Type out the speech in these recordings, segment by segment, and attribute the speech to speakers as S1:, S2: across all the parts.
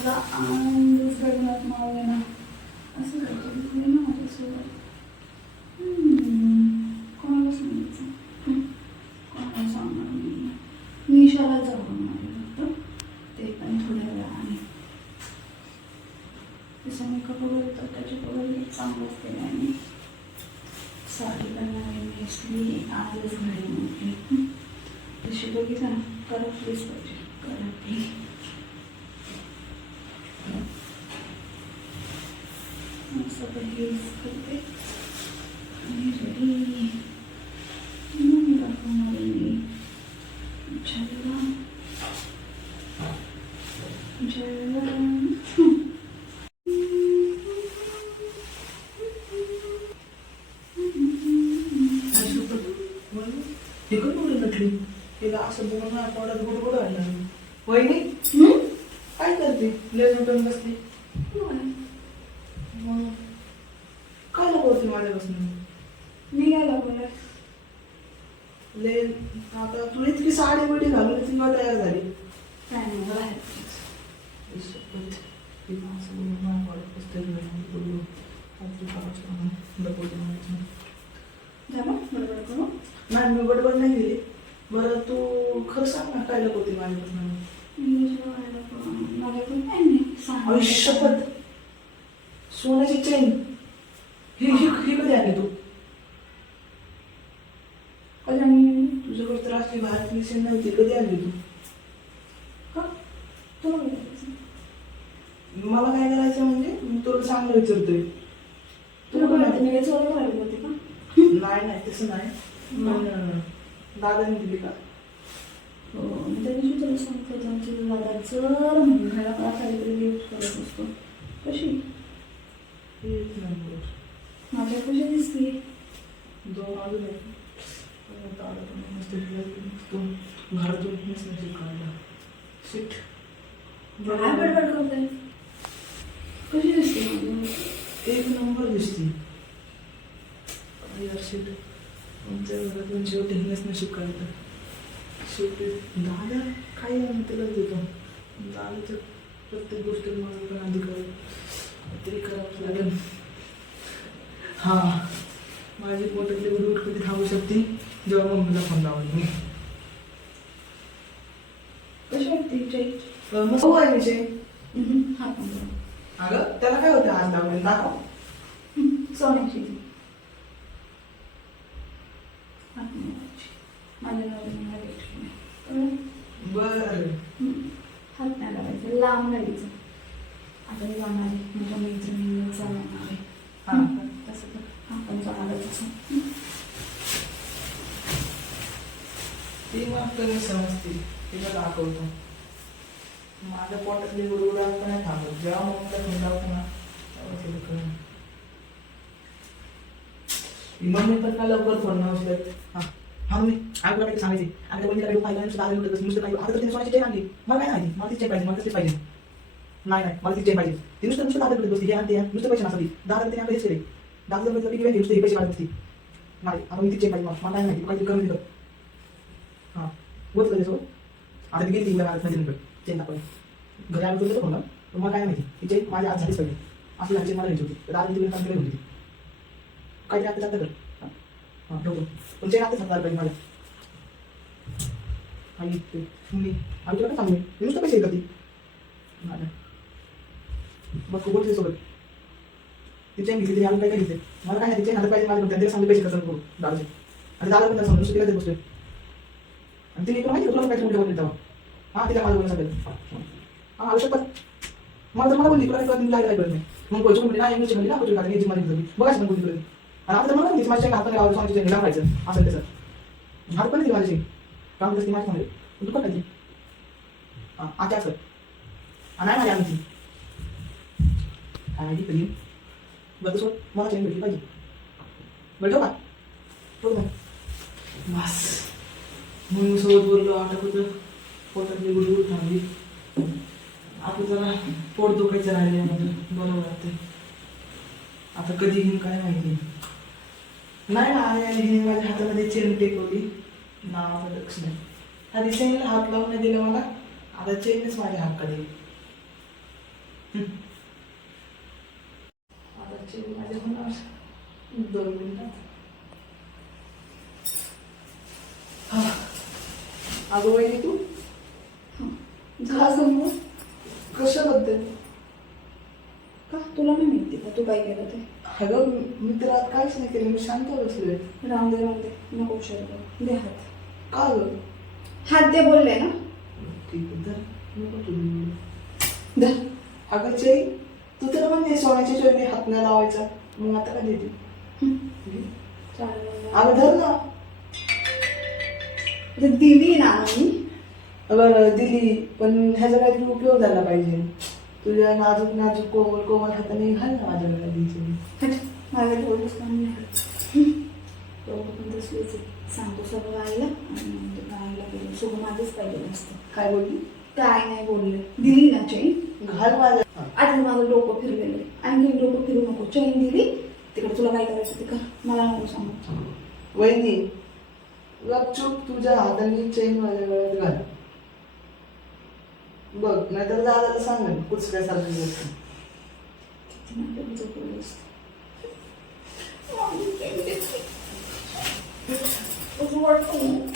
S1: सांगू आज मला आनंदच गगनात असं काहीतरी होईल ना माझ्यासोबत कोणाला सांगायचं कोणाला सांगणार मी मी निशाला जाऊन फक्त ते पण थोड्या वेळाने तिचा मेकअप वगैरे तर त्याच्यात वगैरे चांगलंच केलं आणि साडी पण नाही नेसली आजच घडी म्हटली तशी बघितलं ना प्लीज पाहिजे करत प्लीज रेडी मग दाखवणार आहे मी जलवान जलवान
S2: हे पण बोलू नटली तिला असं बघून ना तोंडात गोड गोड व्हायला लागलं. वहिनी
S1: हम्म?
S2: काय करते लेज उठून बसली
S1: होय.
S2: मग होती माझ्यापासून
S1: मी काय बोलाय
S2: ले आता तू इतकी साडी बिडी घालून का तयार झाली.
S1: नाही मला.
S2: तिला नाही. मी बडबड नाही गेली बरं तू खरं सांग ना काय लपवते माझ्यापासून. आयुष्यपत सोन्याची चेन ही ही ही कधी आली तू
S1: कधी आणि
S2: तुझ्याकडे त्रास असली भारतीय चेन नव्हती कधी आली तू
S1: का तुला
S2: मला काय करायचं म्हणजे मी तुला चांगलं विचारतोय
S1: तुला काय मी चोरी करायला होते का
S2: नाही नाही तसं नाही पण दादाने दिली का
S1: हो मी त्या दिवशी तुला सांगते आमच्या दादा जर महिन्याला मला काहीतरी गिफ्ट करत असतो कशी
S2: एक नंबर
S1: माझ्या कशी दिसते
S2: दोन घरातून नसण्याची काढला. सीट
S1: काय बडबड करताय कशी दिसते माझी?
S2: एक नंबर दिसती. यार शेट. आमच्या घरातून शेवटी हिनच नशीब काढतं. शेवटी दादा काय आम्ही त्याला देतो. दादाच्या प्रत्येक गोष्टीत मला पण अधिकार तरी करावं लागेल. हां. माझी पोटातली उडूट कधी थांबू शकते. जेव्हा मम्मीला फोन लावून मी
S1: कशी वाटते
S2: आहे. अगं त्याला काय होतं? आज लावून दाखव.
S1: सोन्याची?
S2: बरं.
S1: हम्म, हात नाही लावायचं. लांब राहायचं
S2: ती मग कमी समजते तिला दाखवतो माझ्या पोटातली गुडगुड पण नाही थांबत. जेव्हा मग फ़ोन लावतो ना तिला. मम्मी पण का लवकर फ़ोन नाही उचलत. हा हा आई तुला सांगायचे? आणि त्या बहिणीला पाहिलं सुद्धा आले नुसतं नाही. आता तिने सोन्याची चेन आणली. मला काय माहिती? मला ती चेन पाहिजे, मला तीच पाहिजे. नाही नाही, मला ती चेन पाहिजे. ती नुसतं नुसतं दादा बसते, हे आणते नुसतं पैसे नसतात दादा तिने आपलं हेच केले दादा जर की नुसतं हे पैसे काढत असते नाही, आता मी ती चेन पाहिजे मला. काय माहिती. कमी दिलं हां होत कधी आता ती गेली ती मला नंतर चेन दाखवायला घरी आलं तुला म्हणलं पण मला काय माहिती? ती चेन माझ्या आज झालीच पाहिजे असं झाली मला घ्यायची होती. तर आज तिला काम होती. काय आता चालतं कर हां. ठेवतो पण चेन आता सांगणार पाहिजे माझ्या आई तुम्ही आम्ही तुला काय सांगू. मी नुसतं पैसे येतात ती मग बघ बोलते सोबत. ती चेन घेतली तिने आम्ही काय काय घेतले मला काय नाही चेन आता पाहिजे माझ्या त्यांनी सांगले पैसे कसं करू? दादाचे आणि दादा पण त्याला सांगू. शकते तिला ते बसतोय म्हणजे तिने तुला माहिती का तुला काय मोठे बोलले तेव्हा हा तिला माझं बोलणं सांगेल हा आवश्यक पण मला तर मला बोलली तुला काय कळत नाही काय कळत नाही. मग कोच म्हणजे नाही इंग्लिश म्हणजे ना कोच खाते माझी माझी बघ असं बोलली तुला. आणि आता तर मला माहिती माझ्या हातात लावलं सांगायचं चेन लावायचं. असं तसं. हात पण ती माझ्याशी. काम करते माझ्या सांगले तू काय पाहिजे हां आता असं. हा नाही माझ्या आमची काय कधी बरं तसं मला चेन भेटली पाहिजे. बरं ठेवू का? ठेवू बस. म्हणून सोबत बोललो आटक पोटातली गुडगुड थांबली. आता जरा पोट दुखायचं राहिले बरोबर वाटते आता कधी घेऊन काय माहिती. नाही ना आणि आणि हिने माझ्या हातामध्ये चेन टेकवली. आता लक्ष नाही. आधी चेनला हात लावून नाही दिला मला. आता चेनच माझ्या हातकडे हम्म. आता चेन माझ्या होणार दोन मिनिटात. अगं वहिनी तू?
S1: झाला समोर.
S2: कशाबद्दल?
S1: का? तुला नाही माहिती का? तू काय केलं ते?
S2: अगं मी तर आज काहीच नाही केलं. मी शांत बसलोय.
S1: राहून दे राहून दे. नको करू. दे हात.
S2: का गं?
S1: हात दे बोलले ना.
S2: ठीक आहे नको तू
S1: दे
S2: अगं चई तू तर म्हणजे सोन्याच्या चोरीने हात नाही लावायचा. मग आता काय देते.
S1: चालेल.
S2: अगं धर ना.
S1: ते दिली ना मी.
S2: बरं दिली पण ह्याचा काहीतरी उपयोग झाला पाहिजे. तुझ्या नाजूक नाजूक कोमल कोमल हाताने घाल ना माझ्या
S1: हट माझ्या थोडंच काम नाही तेवढं पण तसलीच आहे. सांगतो सगळं आईला आणि आईला गेलं सगळं माझंच पाहिजे नसतं.
S2: काय बोलली?
S1: काय नाही बोलले. दिली ना चैन?
S2: घाल माझ्या हा.
S1: आधी माझं डोकं फिरलेलं आणखी डोकं फिरू नको. चैन दिली. तिकडे तुला काय करायचं ते कर. मला नको सांगू.
S2: वहिनी गपचूप तुझ्या हाताने चेन माझ्या गळ्यात घाल. बघ नाहीतर दादाला सांगेल कुचक्यासारखं गोष्ट
S1: किती नाटक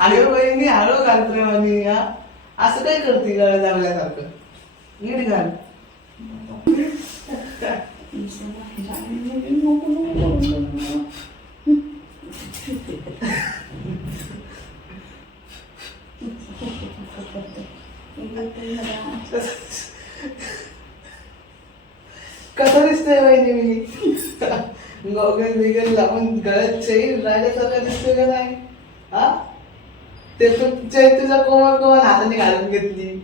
S2: अरे वहिनी हळू घाल प्रेमाने हा. असं काय करते गळ्यात लागल्यासारखं नीट घाल
S1: नुसतं बाहेर आले, नको, नको, नको, नको.
S2: कसं दिसतंय वहिनी मी? गॉगल बिगल लावून गळत चैन राहिल्यासारखं दिसतोय का नाही? हा? ते तू चैन तुझ्या कोमल कोमल हाताने घालून घेतली.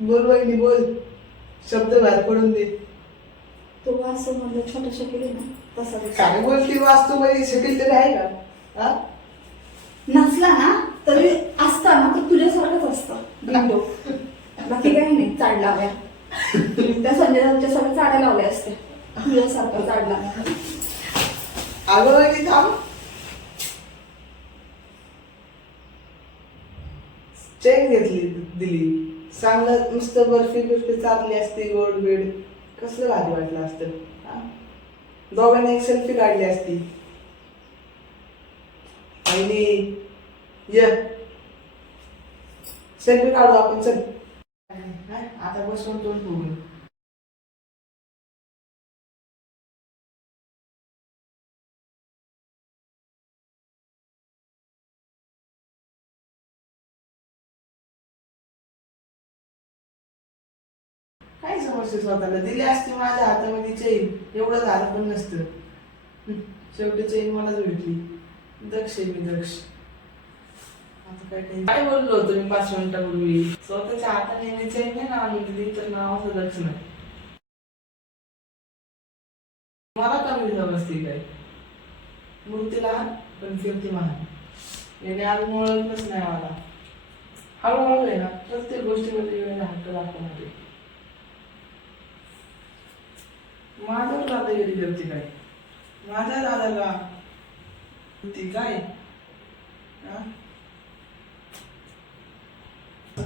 S2: बोल वहिनी बोल. शब्द बाहेर पडून दे.
S1: तो असं म्हणलं छोटाशा केले ना तसा दिसतो.
S2: काय बोलती वास्तू मध्ये शकील तरी आहे का? हा?
S1: नसला ना तरी असता ना तर तुझ्यासारखंच असतं. बाकी काही नाही चाड लावल्या त्या संजय सगळं चाड्या लावल्या असते तुझ्यासारखं चाड लावल्या
S2: अगं वहिनी थांब चेन घेतली दिली. चांगलं नुसतं बर्फी बिर्फी चालली असती गोड बीड कसलं भारी वाटलं असतं? दोघांनी एक सेल्फी काढली असती. आणि ये. सेल्फी काढू आपण चल. आता बसून तोंड बघू काय समजते स्वतःला दिली असती माझ्या हातामध्ये चैन एवढं झालं पण नसतं. शेवटी चैन मलाच भेटली. दक्ष आहे मी दक्ष. आता काय tension- काय बोललो होतो मी पाच मिनिटापूर्वी? स्वतःच्या हाताने मी चैन नाही ना आणून दिली तर नावाचं दक्ष नाही. मला कमी समजते काय? मूर्ती लहान पण कीर्ती महान. याने आज मुळतच नाही मला हळूहळू आहे ना प्रत्येक गोष्टीमध्ये वेळ हक्क दाखवणार आहे माझ्यावर दादागिरी करते काय? माझ्या दादाला. ती काय? हा?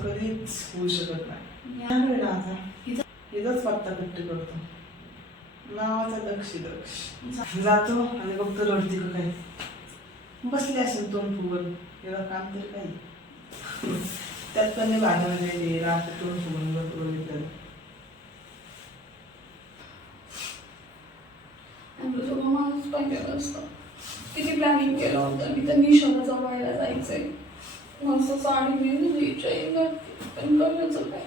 S2: कधीच होऊ शकत नाही. आता? हिचाच पत्ता कट्टी करतो. नावाचा दक्ष दक्ष जातो आणि बघतो रडती का काय? बसली असेल तोंड फुगल त्याला काम तर काही. त्यात पण गेली रात्र तोंड फुगून बसतो बघितलं
S1: आणि सगळं माझंच पाहिजे असतं किती प्लॅनिंग केलं होतं मी तर निशाला जवळला जायचंय मस्त साडी घेऊन चैन घातली पण करायचं काय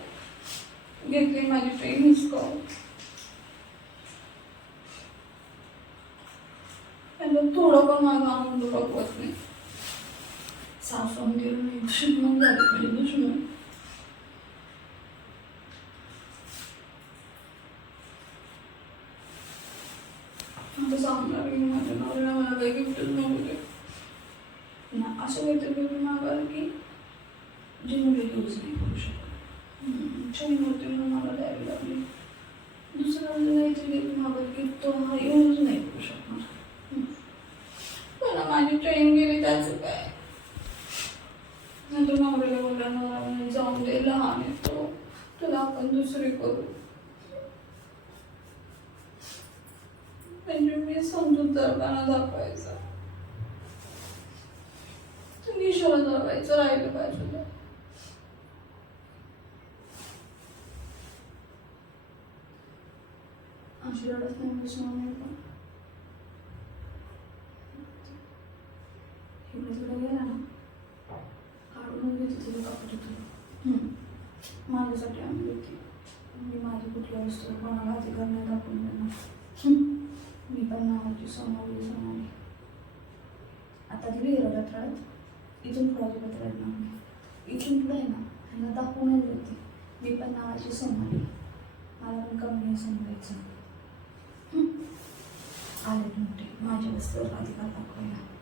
S1: घेतली माझी ट्रेन हिसकावून त्यांना थोडं पण माझा आनंद बघवत नाही सासून गेलो मी दुश्मन झाली म्हणजे दुश्मन आता सांगणार की माझ्या नवऱ्याला मला काही गिफ्टच नको ना असं काहीतरी गिफ्ट मागाल की जे मी यूज नाही करू शकत. छान होती म्हणून मला द्यावी लागली. दुसऱ्याला द्यायची गिफ्ट तो हा येऊच नाही करू शकणार. हम्म. मला माझी ट्रेन गेली त्याचं काय? नंतर नवऱ्याला बोलला नवरा जाऊन दे लहान आहे तो. तुला आपण दुसरी करू. मी समजून दरम्यान दाखवायचा. तुम्ही इशारा दाखवायचं राहिलं पाहिजे अशी रडत नाही बसणार नाही पण. इकडे तिकडे गेला ना काढून घेते तुझं कापड तुला माझ्यासाठी आणली होती मी माझी कुठल्या वस्तू कोणाला अधिकार नाही दाखवून देणार. मी पण नावाची सोनाली सोनाली. आता दिली रडत रडत इथून पुढे अजिबात रडणार नाही इथून पुढे आहे ना ह्यांना दाखवून आली होती. मी पण नावाची सोनाली. मला पण कमी नाही समजायचं. आले मोठे. माझ्या वस्तूवर अधिकार दाखवायला.